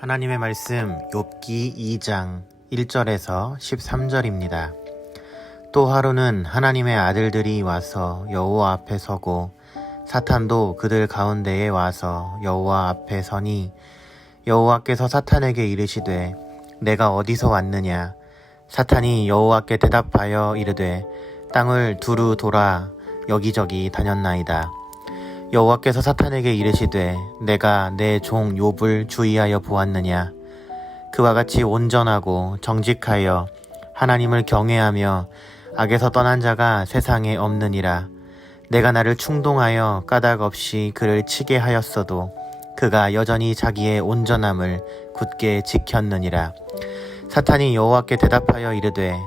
하나님의 말씀 욥기 2장 1절에서 13절입니다. 또 하루는 하나님의 아들들이 와서 여호와 앞에 서고 사탄도 그들 가운데에 와서 여호와 앞에 서니 여호와께서 사탄에게 이르시되 내가 어디서 왔느냐? 사탄이 여호와께 대답하여 이르되 땅을 두루 돌아 여기저기 다녔나이다. 여호와께서 사탄에게 이르시되 내가 내 종 욥을 주의하여 보았느냐? 그와 같이 온전하고 정직하여 하나님을 경외하며 악에서 떠난 자가 세상에 없느니라. 내가 나를 충동하여 까닭 없이 그를 치게 하였어도 그가 여전히 자기의 온전함을 굳게 지켰느니라. 사탄이 여호와께 대답하여 이르되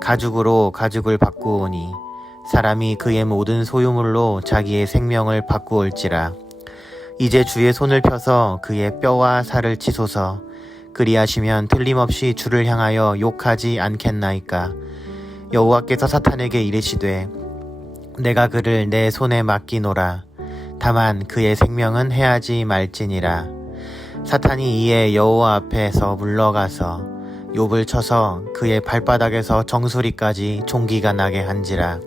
가죽으로 가죽을 바꾸오니 사람이 그의 모든 소유물로 자기의 생명을 바꾸올지라. 이제 주의 손을 펴서 그의 뼈와 살을 치소서. 그리하시면 틀림없이 주를 향하여 욕하지 않겠나이까. 여호와께서 사탄에게 이르시되 내가 그를 내 손에 맡기노라. 다만 그의 생명은 해하지 말지니라. 사탄이 이에 여호와 앞에서 물러가서 욥을 쳐서 그의 발바닥에서 정수리까지 종기가 나게 한지라.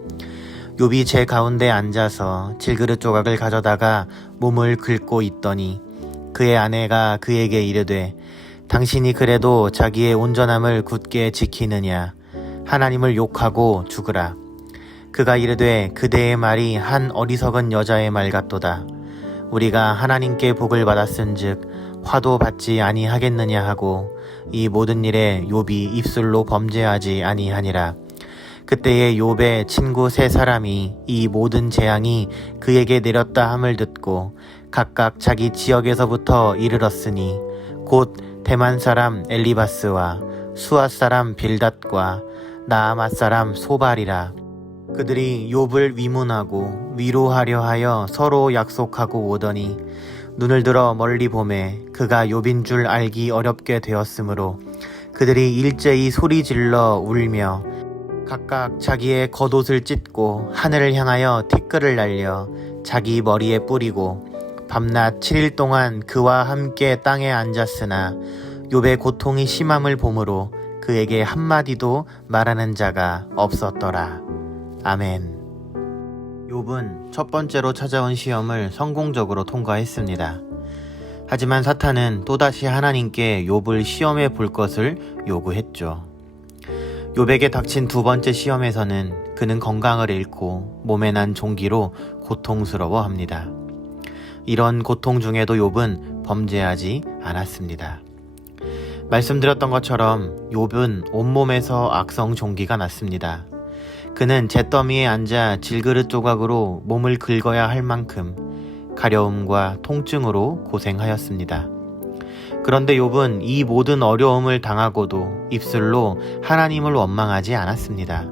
욥이 제 가운데 앉아서 질그릇 조각을 가져다가 몸을 긁고 있더니 그의 아내가 그에게 이르되 당신이 그래도 자기의 온전함을 굳게 지키느냐? 하나님을 욕하고 죽으라. 그가 이르되 그대의 말이 한 어리석은 여자의 말 같도다. 우리가 하나님께 복을 받았은즉 화도 받지 아니하겠느냐 하고 이 모든 일에 욥이 입술로 범죄하지 아니하니라. 그때에 욥의 친구 세 사람이 이 모든 재앙이 그에게 내렸다 함을 듣고 각각 자기 지역에서부터 이르렀으니 곧 대만 사람 엘리바스와 수앗 사람 빌닷과 나아맛 사람 소발이라. 그들이 욥을 위문하고 위로하려 하여 서로 약속하고 오더니 눈을 들어 멀리 보매 그가 욥인 줄 알기 어렵게 되었으므로 그들이 일제히 소리질러 울며 각각 자기의 겉옷을 찢고 하늘을 향하여 티끌을 날려 자기 머리에 뿌리고 밤낮 7일 동안 그와 함께 땅에 앉았으나 욥의 고통이 심함을 보므로 그에게 한마디도 말하는 자가 없었더라. 아멘. 욥은 첫 번째로 찾아온 시험을 성공적으로 통과했습니다. 하지만 사탄은 또다시 하나님께 욥을 시험해 볼 것을 요구했죠. 욥에게 닥친 두 번째 시험에서는 그는 건강을 잃고 몸에 난 종기로 고통스러워합니다. 이런 고통 중에도 욥은 범죄하지 않았습니다. 말씀드렸던 것처럼 욥은 온몸에서 악성 종기가 났습니다. 그는 잿더미에 앉아 질그릇 조각으로 몸을 긁어야 할 만큼 가려움과 통증으로 고생하였습니다. 그런데 욥은 이 모든 어려움을 당하고도 입술로 하나님을 원망하지 않았습니다.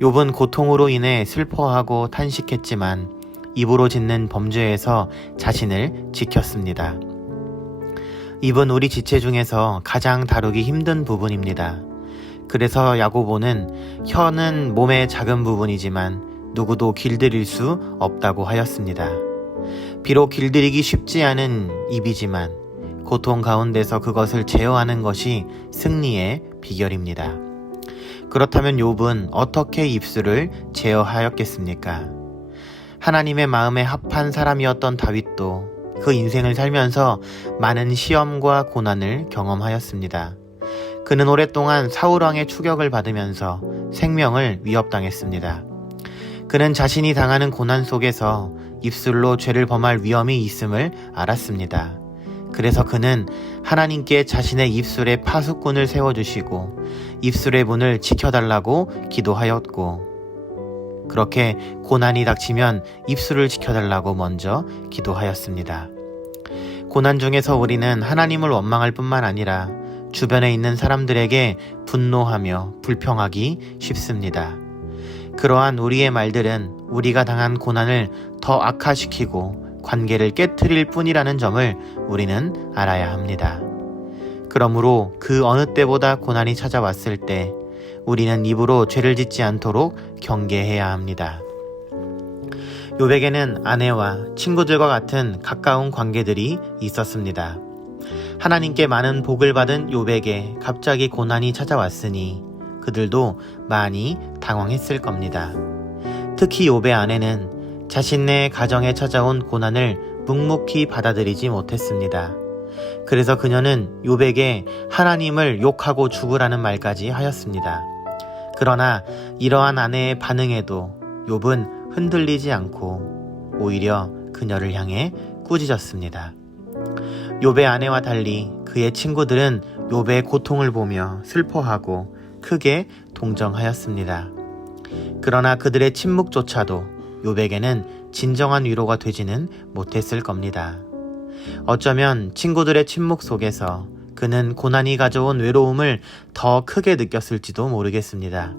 욥은 고통으로 인해 슬퍼하고 탄식했지만 입으로 짓는 범죄에서 자신을 지켰습니다. 입은 우리 지체 중에서 가장 다루기 힘든 부분입니다. 그래서 야고보는 혀는 몸의 작은 부분이지만 누구도 길들일 수 없다고 하였습니다. 비록 길들이기 쉽지 않은 입이지만 고통 가운데서 그것을 제어하는 것이 승리의 비결입니다. 그렇다면 욥은 어떻게 입술을 제어하였겠습니까? 하나님의 마음에 합한 사람이었던 다윗도 그 인생을 살면서 많은 시험과 고난을 경험하였습니다. 그는 오랫동안 사울왕의 추격을 받으면서 생명을 위협당했습니다. 그는 자신이 당하는 고난 속에서 입술로 죄를 범할 위험이 있음을 알았습니다. 그래서 그는 하나님께 자신의 입술에 파수꾼을 세워주시고 입술의 문을 지켜달라고 기도하였고 그렇게 고난이 닥치면 입술을 지켜달라고 먼저 기도하였습니다. 고난 중에서 우리는 하나님을 원망할 뿐만 아니라 주변에 있는 사람들에게 분노하며 불평하기 쉽습니다. 그러한 우리의 말들은 우리가 당한 고난을 더 악화시키고 관계를 깨트릴 뿐이라는 점을 우리는 알아야 합니다. 그러므로 그 어느 때보다 고난이 찾아왔을 때 우리는 입으로 죄를 짓지 않도록 경계해야 합니다. 욥에게는 아내와 친구들과 같은 가까운 관계들이 있었습니다. 하나님께 많은 복을 받은 욥에게 갑자기 고난이 찾아왔으니 그들도 많이 당황했을 겁니다. 특히 욥의 아내는 자신네 가정에 찾아온 고난을 묵묵히 받아들이지 못했습니다. 그래서 그녀는 욥에게 하나님을 욕하고 죽으라는 말까지 하였습니다. 그러나 이러한 아내의 반응에도 욥은 흔들리지 않고 오히려 그녀를 향해 꾸짖었습니다. 욥의 아내와 달리 그의 친구들은 욥의 고통을 보며 슬퍼하고 크게 동정하였습니다. 그러나 그들의 침묵조차도 욥에게는 진정한 위로가 되지는 못했을 겁니다. 어쩌면 친구들의 침묵 속에서 그는 고난이 가져온 외로움을 더 크게 느꼈을지도 모르겠습니다.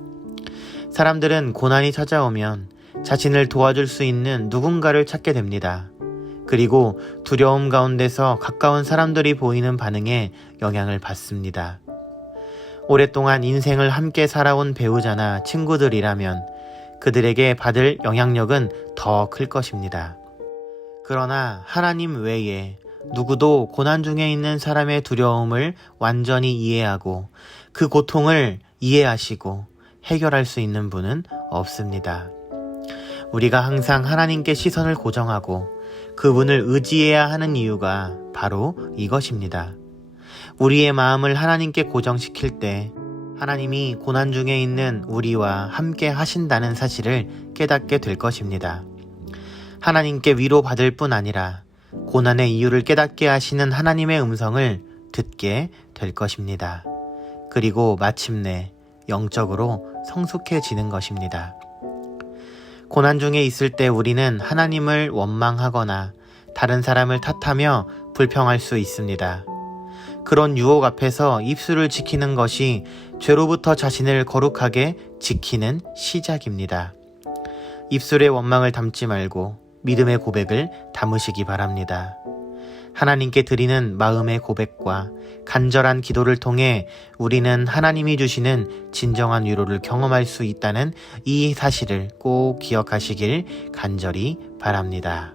사람들은 고난이 찾아오면 자신을 도와줄 수 있는 누군가를 찾게 됩니다. 그리고 두려움 가운데서 가까운 사람들이 보이는 반응에 영향을 받습니다. 오랫동안 인생을 함께 살아온 배우자나 친구들이라면 그들에게 받을 영향력은 더 클 것입니다. 그러나 하나님 외에 누구도 고난 중에 있는 사람의 두려움을 완전히 이해하고 그 고통을 이해하시고 해결할 수 있는 분은 없습니다. 우리가 항상 하나님께 시선을 고정하고 그분을 의지해야 하는 이유가 바로 이것입니다. 우리의 마음을 하나님께 고정시킬 때 하나님이 고난 중에 있는 우리와 함께 하신다는 사실을 깨닫게 될 것입니다. 하나님께 위로받을 뿐 아니라 고난의 이유를 깨닫게 하시는 하나님의 음성을 듣게 될 것입니다. 그리고 마침내 영적으로 성숙해지는 것입니다. 고난 중에 있을 때 우리는 하나님을 원망하거나 다른 사람을 탓하며 불평할 수 있습니다. 그런 유혹 앞에서 입술을 지키는 것이 죄로부터 자신을 거룩하게 지키는 시작입니다. 입술에 원망을 담지 말고 믿음의 고백을 담으시기 바랍니다. 하나님께 드리는 마음의 고백과 간절한 기도를 통해 우리는 하나님이 주시는 진정한 위로를 경험할 수 있다는 이 사실을 꼭 기억하시길 간절히 바랍니다.